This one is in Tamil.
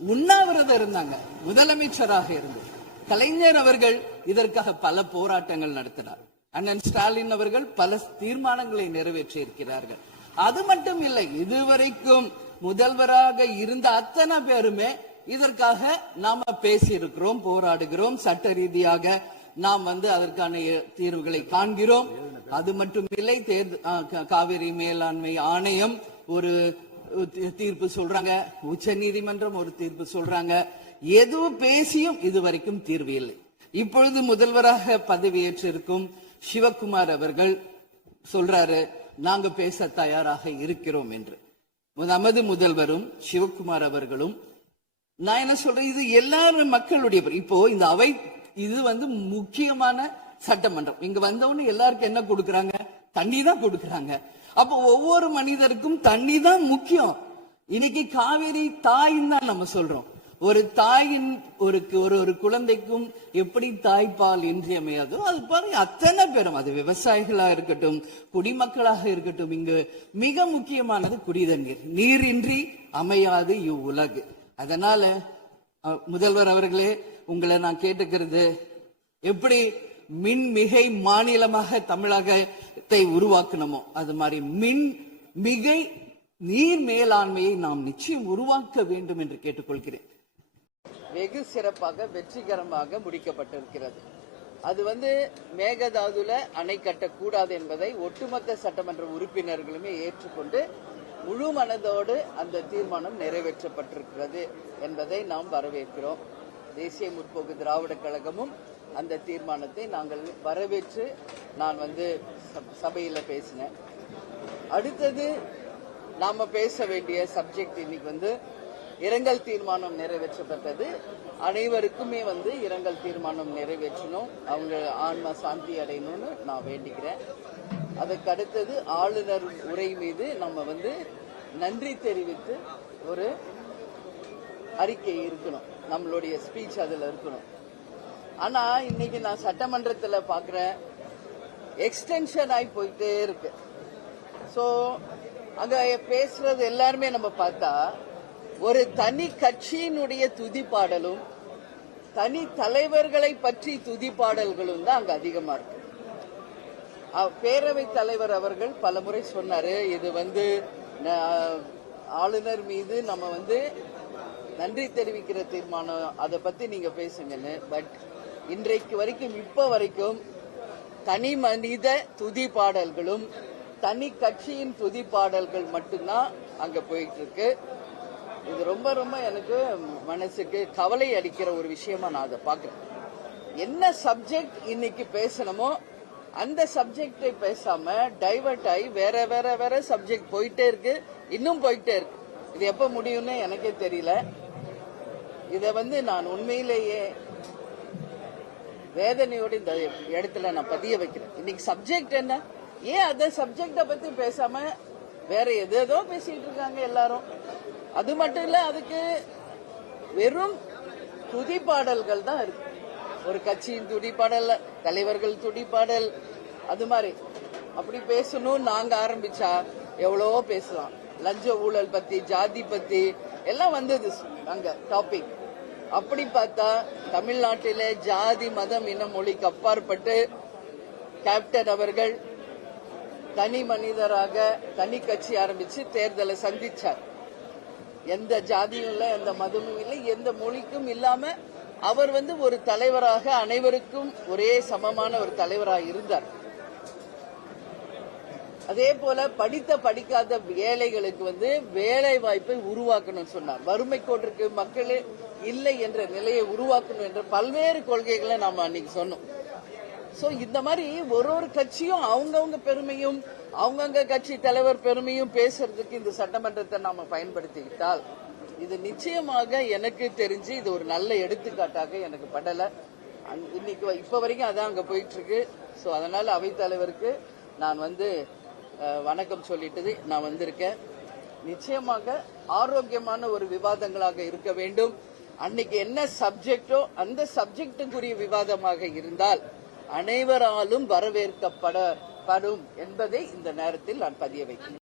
உண்ணாவிரதம் இருந்தாங்க. முதலமைச்சராக இருந்து கலைஞர் அவர்கள் இதற்காக பல போராட்டங்கள் நடத்தினார். அண்ணன் ஸ்டாலின் அவர்கள் பல தீர்மானங்களை நிறைவேற்றி இருக்கிறார்கள். அது மட்டும் இல்லை, இதுவரைக்கும் முதல்வராக இருந்த அத்தனை பேருமே இதற்காக நாம பேசி இருக்கிறோம், போராடுகிறோம், சட்ட ரீதியாக நாம் அதற்கான தீர்வுகளை காண்கிறோம். அது மட்டும் இல்லை, காவிரி மேலாண்மை ஆணையம் ஒரு தீர்ப்பு சொல்றாங்க, உச்ச நீதிமன்றம் ஒரு தீர்ப்பு சொல்றாங்க. எதுவும் பேசியும் இதுவரைக்கும் தீர்வு இல்லை. இப்பொழுது முதல்வராக பதவியேற்றிருக்கும் சிவகுமார் அவர்கள் சொல்றாரு, நாங்க பேச தயாராக இருக்கிறோம் என்று. நமது முதல்வரும் சிவகுமார் அவர்களும், நான் என்ன சொல்றேன், இது எல்லாரும் மக்களுடைய, இப்போ இந்த அவை இது முக்கியமான சட்டமன்றம். இங்க வந்தவொன்னு எல்லாருக்கும் என்ன கொடுக்கறாங்க? தண்ணி தான் கொடுக்கறாங்க. அப்போ ஒவ்வொரு மனிதருக்கும் தண்ணி தான் முக்கியம். இன்னைக்கு காவேரி தாயின்னு தான் நம்ம சொல்றோம். ஒரு தாயின் ஒரு குழந்தைக்கும் எப்படி தாய்ப்பால் இன்றியமையாதோ அது பாருங்க, அத்தனை பேரும், அது விவசாயிகளா இருக்கட்டும், குடிமக்களாக இருக்கட்டும், இங்கு மிக முக்கியமானது குடிதண்ணீர். நீரின்றி அமையாது இவ்வுலகு. அதனால முதல்வர் அவர்களே, உங்களை நான் கேட்டுக்கிறது, எப்படி மின்மிகை மாநிலமாக தமிழகத்தை உருவாக்கணுமோ அது மாதிரி மின்மிகை நீர் மேலாண்மையை நாம் நிச்சயம் உருவாக்க வேண்டும் என்று கேட்டுக்கொள்கிறேன். வெகு சிறப்பாக வெற்றிகரமாக முடிக்கப்பட்டிருக்கிறது. அது மேகதாதுல அணை கட்டக்கூடாது என்பதை ஒட்டுமொத்த சட்டமன்ற உறுப்பினர்களுமே ஏற்றுக்கொண்டு முழு மனதோடு அந்த தீர்மானம் நிறைவேற்றப்பட்டிருக்கிறது என்பதை நாம் வரவேற்கிறோம். தேசிய முற்போக்கு திராவிட கழகமும் அந்த தீர்மானத்தை நாங்கள் வரவேற்று நான் சபையில பேசினேன். அடுத்தது நாம பேச வேண்டிய சப்ஜெக்ட் இன்னைக்கு இரங்கல் தீர்மானம் நிறைவேற்றப்பட்டது. அனைவருக்குமே இரங்கல் தீர்மானம் நிறைவேற்றணும், அவங்க ஆன்மா சாந்தி அடையணும்னு நான் வேண்டிக்கிறேன். அதுக்கு அடுத்தது ஆளுநர் உரை மீது நம்ம நன்றி தெரிவித்து ஒரு அறிக்கை இருக்கணும், நம்மளுடைய ஸ்பீச் அதுல இருக்கணும். ஆனா இன்னைக்கு நான் சட்டமன்றத்துல பாக்குறேன், எக்ஸ்டென்ஷன் ஆகி போயிட்டே இருக்கு. சோ அங்க பேசுறது எல்லாருமே நம்ம பார்த்தா ஒரு தனி கட்சியினுடைய துதிப்பாடலும் தனி தலைவர்களை பற்றி துதிப்பாடல்களும் தான் அங்க அதிகமா இருக்கு. பேரவைத் தலைவர் அவர்கள் பலமுறை சொன்னாரு, இது ஆளுநர் மீது நம்ம நன்றி தெரிவிக்கிற தீர்மானம், அதை பத்தி நீங்க பேசுங்கன்னு. பட் இன்றைக்கு வரைக்கும், இப்ப வரைக்கும் தனி மனித துதி பாடல்களும் தனி கட்சியின் துதி பாடல்கள் மட்டும்தான் அங்க போயிட்டு இருக்கு. இது ரொம்ப ரொம்ப எனக்கு மனசுக்கு கவலை அளிக்கிற ஒரு விஷயமா நான் அதை பாக்குறேன். என்ன சப்ஜெக்ட் இன்னைக்கு பேசணுமோ அந்த சப்ஜெக்டை பேசாம டைவர்ட் ஆகி வேற வேற வேற சப்ஜெக்ட் போயிட்டே இருக்கு, இன்னும் போயிட்டே இருக்கு. இது எப்ப முடியும்னு எனக்கே தெரியல. இத நான் உண்மையிலேயே வேதனையோடு இந்த இடத்துல நான் பதிய வைக்கிறேன். இன்னைக்கு சப்ஜெக்ட் என்ன, ஏன் அந்த சப்ஜெக்ட பத்தி பேசாம வேற எதோ பேசிட்டு இருக்காங்க எல்லாரும். அது மட்டும் இல்ல, அதுக்கு வெறும் துதிப்பாடல்கள் தான் இருக்கு. ஒரு கட்சியின் துடிப்பாடல், தலைவர்கள் துடிப்பாடல், அது மாதிரி அப்படி பேசணும். நாங்க ஆரம்பிச்சா எவ்வளவோ பேசலாம். லஞ்ச ஊழல் பத்தி, ஜாதி பத்தி எல்லாம் வந்தது அங்க டாபிக். அப்படி பார்த்தா தமிழ்நாட்டில ஜாதி மதம் இன மொழிக்கு அப்பாற்பட்டு கேப்டன் அவர்கள் தனி மனிதராக தனி கட்சி ஆரம்பிச்சு தேர்தலை சந்திச்சார். எந்த ஜாதியும் இல்லை, எந்த மதமும் இல்லை, எந்த மொழிக்கும் இல்லாம அவர் ஒரு தலைவராக அனைவருக்கும் ஒரே சமமான ஒரு தலைவராக இருந்தார். அதே போல படித்த படிக்காத ஏழைகளுக்கு வேலை வாய்ப்பை உருவாக்கணும் சொன்னார். வறுமை கோட்டிற்கு மக்கள் இல்லை என்ற நிலையை உருவாக்கணும் என்ற பல்வேறு கொள்கைகளை நாம அன்னைக்கு சொன்னோம். சோ இந்த மாதிரி ஒரு கட்சியும் அவங்கவுங்க பெருமையும் அவங்கவுங்க கட்சி தலைவர் பெருமையும் பேசுறதுக்கு இந்த சட்டமன்றத்தை நாம பயன்படுத்திக்கிட்டால் இது நிச்சயமாக எனக்கு தெரிஞ்சு இது ஒரு நல்ல எடுத்துக்காட்டாக எனக்கு படல. இன்னைக்கு இப்ப வரைக்கும் அதான் அங்க போயிட்டு இருக்கு. சோ அதனால அவைத்தலைவருக்கு நான் வணக்கம் சொல்லிட்டு நான் வந்திருக்கேன். நிச்சயமாக ஆரோக்கியமான ஒரு விவாதங்களாக இருக்க வேண்டும். அன்னைக்கு என்ன சப்ஜெக்டோ அந்த சப்ஜெக்டுக்குரிய விவாதமாக இருந்தால் அனைவராலும் வரவேற்கப்படும் என்பதை இந்த நேரத்தில் நான் பதிய வைக்கிறேன்.